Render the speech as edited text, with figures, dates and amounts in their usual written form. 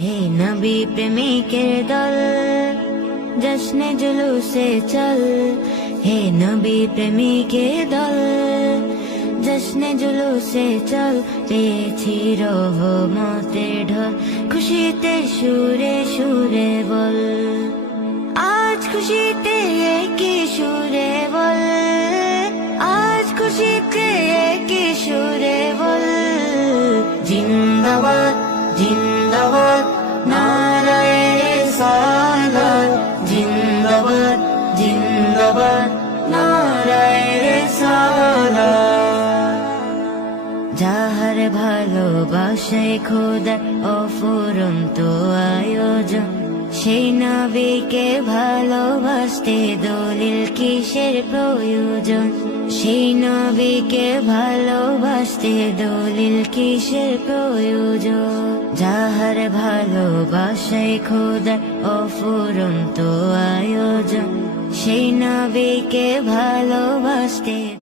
হে নবী প্রেমিকের দল, জশ্নে জুলুসে চল। হে নবী প্রেমিকের দল, জশ্নে জুলুসে চল। পেয়েছি রহমতের ঢল, খুশিতে সুরে সুরে বল। আজ খুশিতে একই সুরে বল, আজ খুশিতে একই সুরে বল। জিন্দাবাদ জিন্দাবাদ নারায়ে রিসালাত, জিন্দাবাদ জিন্দাবাদ নারায়ে রিসালাত। যাহার ভালোবাসায় খোদার অফুরন্ত আয়োজন, সেই নবীকে ভালোবাসতে দলিল কিসের প্রয়োজন। সেই নবীকে ভালোবাসতে দলিল কিসের প্রয়োজন। যাহার ভালোবাসায় খোদার অফুরন্ত আয়োজন, সেই নবীকে ভালোবাসতে